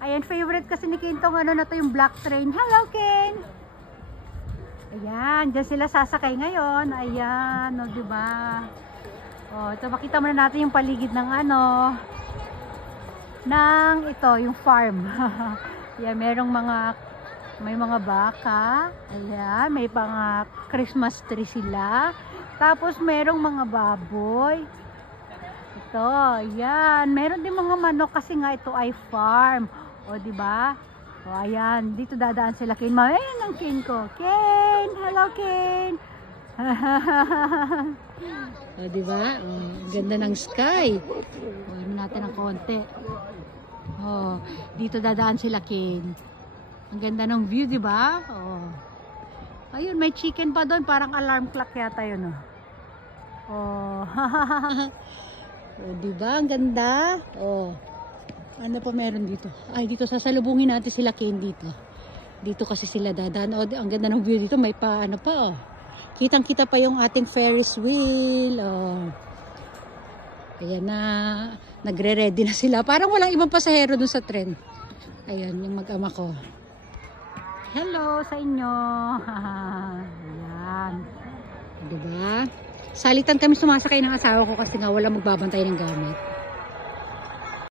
Ayan, favorite kasi ni Ken tong ano na to, yung black train. Hello, Ken! Ayan, dyan sila sasakay ngayon. Ayan, o, diba? O, ito, makita muna natin yung paligid ng ano, ng ito, yung farm. Ayan, may mga baka. Ayan, may mga Christmas tree sila. Tapos, merong mga baboy. Ito, ayan. Meron din mga manok kasi nga ito ay farm. O, diba? O, ayan. Dito dadaan sila Ken. Ayan ang Ken ko. Ken! Hello, Ken! O, diba? O, ganda ng sky. O, ano natin ng konti. O, dito dadaan sila Ken. Ang ganda ng view, diba? O. Ayun, may chicken pa doon. Parang alarm clock yata yun, o. O, o, diba? Ang ganda. O. Ano pa meron dito? Ay, dito sasalubungin natin sila Ken dito. Dito kasi sila dadaan. O, ang ganda ng view dito. May pa, ano pa, o. Kitang-kita pa yung ating Ferris wheel. O. Ayan na. Nagre-ready na sila. Parang walang ibang pasahero dun sa tren. Ayan, yung mag-ama ko. Hello sa inyo. Ayan. Diba? Salitan kami sumasakay ng asawa ko kasi nga wala magbabantay ng gamit.